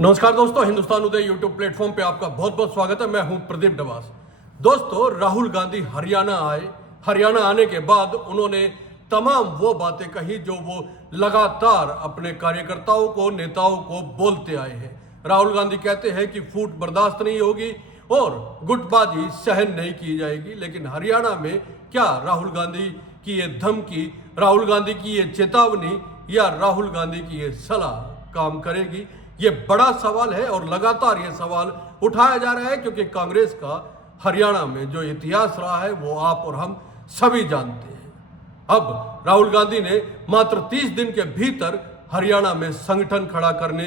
नमस्कार दोस्तों, हिंदुस्तान उदय YouTube platform पे आपका बहुत बहुत स्वागत है। मैं हूं प्रदीप डवास। दोस्तों, राहुल गांधी हरियाणा आए। हरियाणा आने के बाद उन्होंने तमाम वो बातें कही जो वो लगातार अपने कार्यकर्ताओं को, नेताओं को बोलते आए हैं। राहुल गांधी कहते हैं कि फूट बर्दाश्त नहीं होगी और गुटबाजी सहन नहीं की जाएगी। लेकिन हरियाणा में क्या राहुल गांधी की ये धमकी, राहुल गांधी की ये चेतावनी या राहुल गांधी की ये सलाह काम करेगी? ये बड़ा सवाल है और लगातार ये सवाल उठाया जा रहा है, क्योंकि कांग्रेस का हरियाणा में जो इतिहास रहा है वो आप और हम सभी जानते हैं। अब राहुल गांधी ने मात्र 30 दिन के भीतर हरियाणा में संगठन खड़ा करने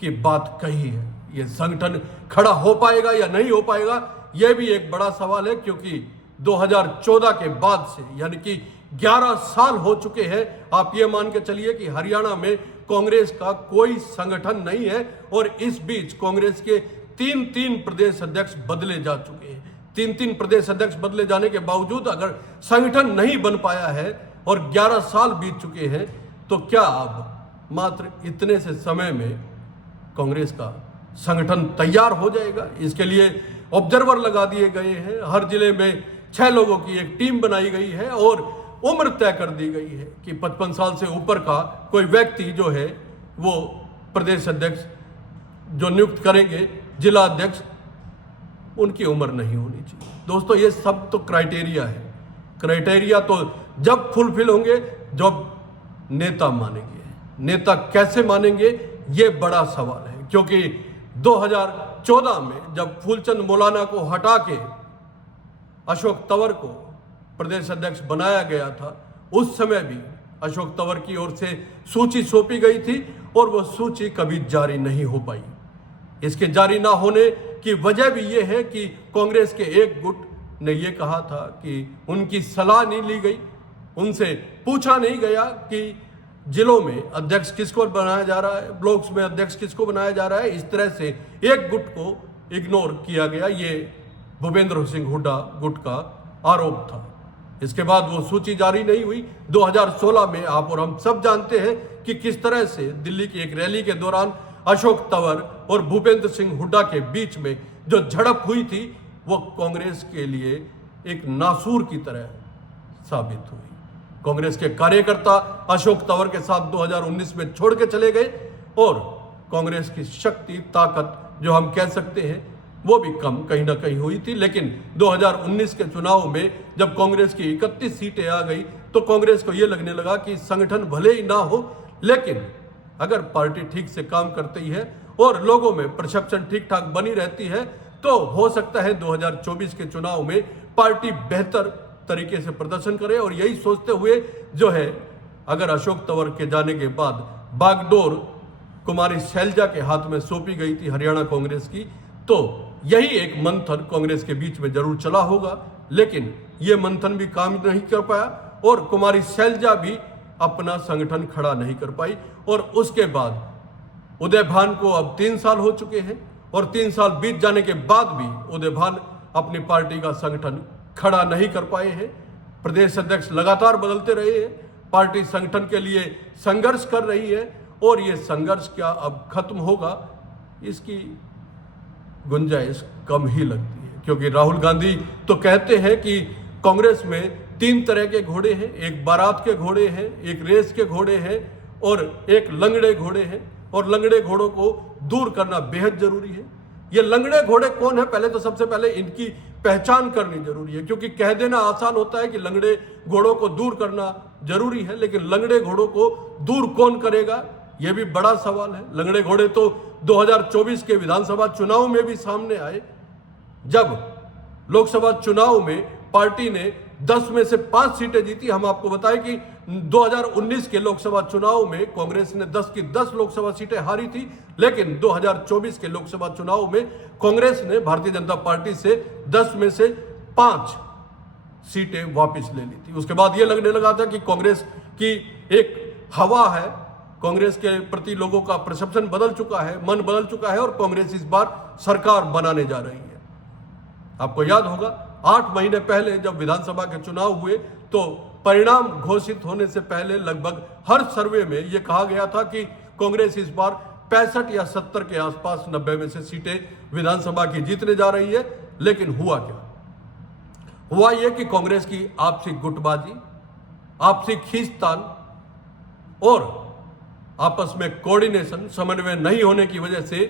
की बात कही है। ये संगठन खड़ा हो पाएगा या नहीं हो पाएगा, यह भी एक बड़ा सवाल है, क्योंकि 2014 के बाद से यानी कि 11 साल हो चुके हैं। आप ये मान के चलिए कि हरियाणा में कांग्रेस का कोई संगठन नहीं है और इस बीच कांग्रेस के तीन प्रदेश अध्यक्ष बदले जा चुके हैं। तीन प्रदेश अध्यक्ष बदले जाने के बावजूद अगर संगठन नहीं बन पाया है और 11 साल बीत चुके हैं, तो क्या अब मात्र इतने से समय में कांग्रेस का संगठन तैयार हो जाएगा? इसके लिए ऑब्जर्वर लगा दिए गए हैं। हर जिले में 6 लोगों की एक टीम बनाई गई है और उम्र तय कर दी गई है कि 55 साल से ऊपर का कोई व्यक्ति जो है वो प्रदेश अध्यक्ष जो नियुक्त करेंगे, जिला अध्यक्ष, उनकी उम्र नहीं होनी चाहिए। दोस्तों, ये सब तो क्राइटेरिया है। क्राइटेरिया तो जब फुलफिल होंगे जब नेता मानेंगे। नेता कैसे मानेंगे, ये बड़ा सवाल है, क्योंकि 2014 में जब फूलचंद मौलाना को हटा के अशोक तंवर को प्रदेश अध्यक्ष बनाया गया था, उस समय भी अशोक तंवर की ओर से सूची सौंपी गई थी और वो सूची कभी जारी नहीं हो पाई। इसके जारी ना होने की वजह भी ये है कि कांग्रेस के एक गुट ने ये कहा था कि उनकी सलाह नहीं ली गई, उनसे पूछा नहीं गया कि जिलों में अध्यक्ष किसको बनाया जा रहा है, ब्लॉक्स में अध्यक्ष किसको बनाया जा रहा है। इस तरह से एक गुट को इग्नोर किया गया। ये भूपेंद्र सिंह हुड्डा गुट का आरोप था। इसके बाद वो सूची जारी नहीं हुई। 2016 में आप और हम सब जानते हैं कि किस तरह से दिल्ली की एक रैली के दौरान अशोक तंवर और भूपेंद्र सिंह हुड्डा के बीच में जो झड़प हुई थी, वो कांग्रेस के लिए एक नासूर की तरह साबित हुई। कांग्रेस के कार्यकर्ता अशोक तंवर के साथ 2019 में छोड़ के चले गए और कांग्रेस की शक्ति, ताकत जो हम कह सकते हैं, वो भी कम कहीं ना कहीं हुई थी। लेकिन 2019 के चुनाव में जब कांग्रेस की 31 सीटें आ गई, तो कांग्रेस को ये लगने लगा कि संगठन भले ही ना हो, लेकिन अगर पार्टी ठीक से काम करती है और लोगों में परसेप्शन ठीक ठाक बनी रहती है, तो हो सकता है 2024 के चुनाव में पार्टी बेहतर तरीके से प्रदर्शन करे। और यही सोचते हुए जो है, अगर अशोक तंवर के जाने के बाद बागडोर कुमारी शैलजा के हाथ में सौंपी गई थी हरियाणा कांग्रेस की, तो यही एक मंथन कांग्रेस के बीच में जरूर चला होगा। लेकिन यह मंथन भी काम नहीं कर पाया और कुमारी शैलजा भी अपना संगठन खड़ा नहीं कर पाई। और उसके बाद उदय भान को अब 3 साल हो चुके हैं और 3 साल बीत जाने के बाद भी उदय भान अपनी पार्टी का संगठन खड़ा नहीं कर पाए हैं। प्रदेश अध्यक्ष लगातार बदलते रहे हैं, पार्टी संगठन के लिए संघर्ष कर रही है और यह संघर्ष क्या अब खत्म होगा, इसकी गुंजाइश कम ही लगती है। क्योंकि राहुल गांधी तो कहते हैं कि कांग्रेस में 3 तरह के घोड़े हैं, एक बारात के घोड़े हैं, एक रेस के घोड़े हैं और एक लंगड़े घोड़े हैं, और लंगड़े घोड़ों को दूर करना बेहद जरूरी है। ये लंगड़े घोड़े कौन है, पहले तो सबसे पहले इनकी पहचान करनी जरूरी है, क्योंकि कह देना आसान होता है कि लंगड़े घोड़ों को दूर करना जरूरी है, लेकिन लंगड़े घोड़ों को दूर कौन करेगा, यह भी बड़ा सवाल है। लंगड़े घोड़े तो 2024 के विधानसभा चुनाव में भी सामने आए, जब लोकसभा चुनाव में पार्टी ने 10 में से 5 सीटें जीती। हम आपको बताएं कि 2019 के लोकसभा चुनाव में कांग्रेस ने 10 की 10 लोकसभा सीटें हारी थी, लेकिन 2024 के लोकसभा चुनाव में कांग्रेस ने भारतीय जनता पार्टी से 10 में से 5 सीटें वापस ले ली थी। उसके बाद यह लगने लगा था कि कांग्रेस की एक हवा है, कांग्रेस के प्रति लोगों का परसेप्शन बदल चुका है, मन बदल चुका है और कांग्रेस इस बार सरकार बनाने जा रही है। आपको याद होगा 8 महीने पहले जब विधानसभा के चुनाव हुए, तो परिणाम घोषित होने से पहले लगभग हर सर्वे में यह कहा गया था कि कांग्रेस इस बार 65 या 70 के आसपास 90 में से सीटें विधानसभा की जीतने जा रही है। लेकिन हुआ क्या? हुआ यह कि कांग्रेस की आपसी गुटबाजी, आपसी खींचतान और आपस में कोऑर्डिनेशन, समन्वय नहीं होने की वजह से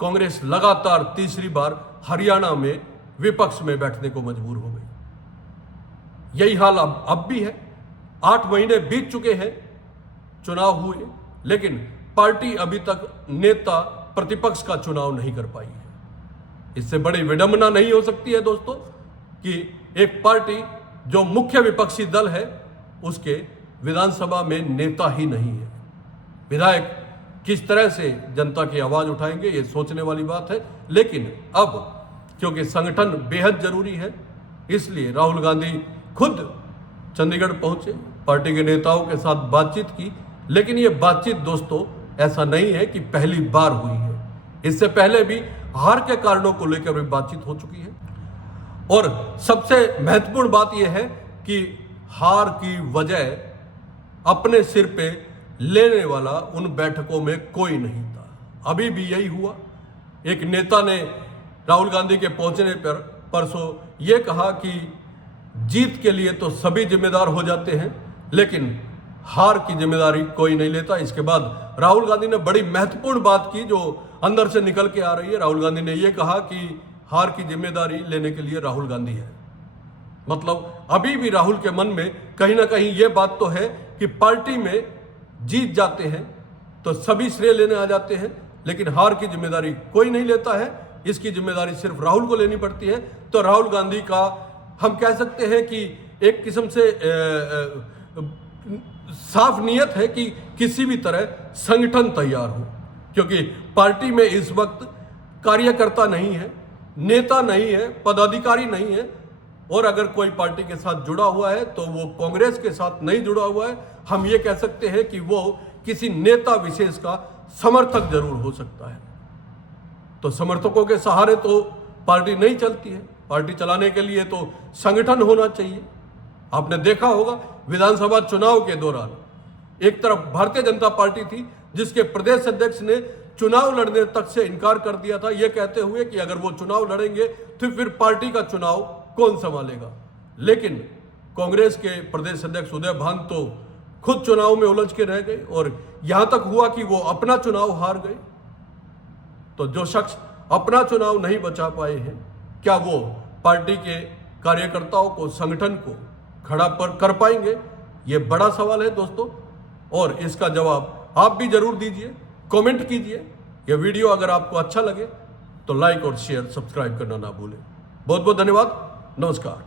कांग्रेस लगातार तीसरी बार हरियाणा में विपक्ष में बैठने को मजबूर हो गई। यही हाल अब भी है। 8 महीने बीत चुके हैं, चुनाव हुए, लेकिन पार्टी अभी तक नेता प्रतिपक्ष का चुनाव नहीं कर पाई है। इससे बड़ी विडंबना नहीं हो सकती है दोस्तों कि एक पार्टी जो मुख्य विपक्षी दल है उसके विधानसभा में नेता ही नहीं है। विधायक किस तरह से जनता की आवाज उठाएंगे, ये सोचने वाली बात है। लेकिन अब क्योंकि संगठन बेहद जरूरी है, इसलिए राहुल गांधी खुद चंडीगढ़ पहुंचे, पार्टी के नेताओं के साथ बातचीत की। लेकिन ये बातचीत दोस्तों ऐसा नहीं है कि पहली बार हुई है। इससे पहले भी हार के कारणों को लेकर भी बातचीत हो चुकी है। और सबसे महत्वपूर्ण बात यह है कि हार की वजह अपने सिर पे लेने वाला उन बैठकों में कोई नहीं था। अभी भी यही हुआ। एक नेता ने राहुल गांधी के पहुंचने पर परसों यह कहा कि जीत के लिए तो सभी जिम्मेदार हो जाते हैं, लेकिन हार की जिम्मेदारी कोई नहीं लेता। इसके बाद राहुल गांधी ने बड़ी महत्वपूर्ण बात की जो अंदर से निकल के आ रही है। राहुल गांधी ने यह कहा कि हार की जिम्मेदारी लेने के लिए राहुल गांधी है। मतलब अभी भी राहुल के मन में कहीं ना कहीं यह बात तो है कि पार्टी में जीत जाते हैं तो सभी श्रेय लेने आ जाते हैं, लेकिन हार की जिम्मेदारी कोई नहीं लेता है। इसकी जिम्मेदारी सिर्फ राहुल को लेनी पड़ती है। तो राहुल गांधी का हम कह सकते हैं कि एक किस्म से साफ नियत है कि किसी भी तरह संगठन तैयार हो, क्योंकि पार्टी में इस वक्त कार्यकर्ता नहीं है, नेता नहीं है, पदाधिकारी नहीं है। और अगर कोई पार्टी के साथ जुड़ा हुआ है तो वो कांग्रेस के साथ नहीं जुड़ा हुआ है। हम ये कह सकते हैं कि वो किसी नेता विशेष का समर्थक जरूर हो सकता है। तो समर्थकों के सहारे तो पार्टी नहीं चलती है। पार्टी चलाने के लिए तो संगठन होना चाहिए। आपने देखा होगा विधानसभा चुनाव के दौरान एक तरफ भारतीय जनता पार्टी थी जिसके प्रदेश अध्यक्ष ने चुनाव लड़ने तक से इनकार कर दिया था, यह कहते हुए कि अगर वो चुनाव लड़ेंगे तो फिर पार्टी का चुनाव कौन संभालेगा। लेकिन कांग्रेस के प्रदेश अध्यक्ष उदय भान तो खुद चुनाव में उलझ के रह गए और यहां तक हुआ कि वो अपना चुनाव हार गए। तो जो शख्स अपना चुनाव नहीं बचा पाए हैं, क्या वो पार्टी के कार्यकर्ताओं को, संगठन को खड़ा कर पाएंगे? ये बड़ा सवाल है दोस्तों, और इसका जवाब आप भी जरूर दीजिए, कमेंट कीजिए। यह वीडियो अगर आपको अच्छा लगे तो लाइक और शेयर, सब्सक्राइब करना ना भूलें। बहुत बहुत धन्यवाद। नमस्कार।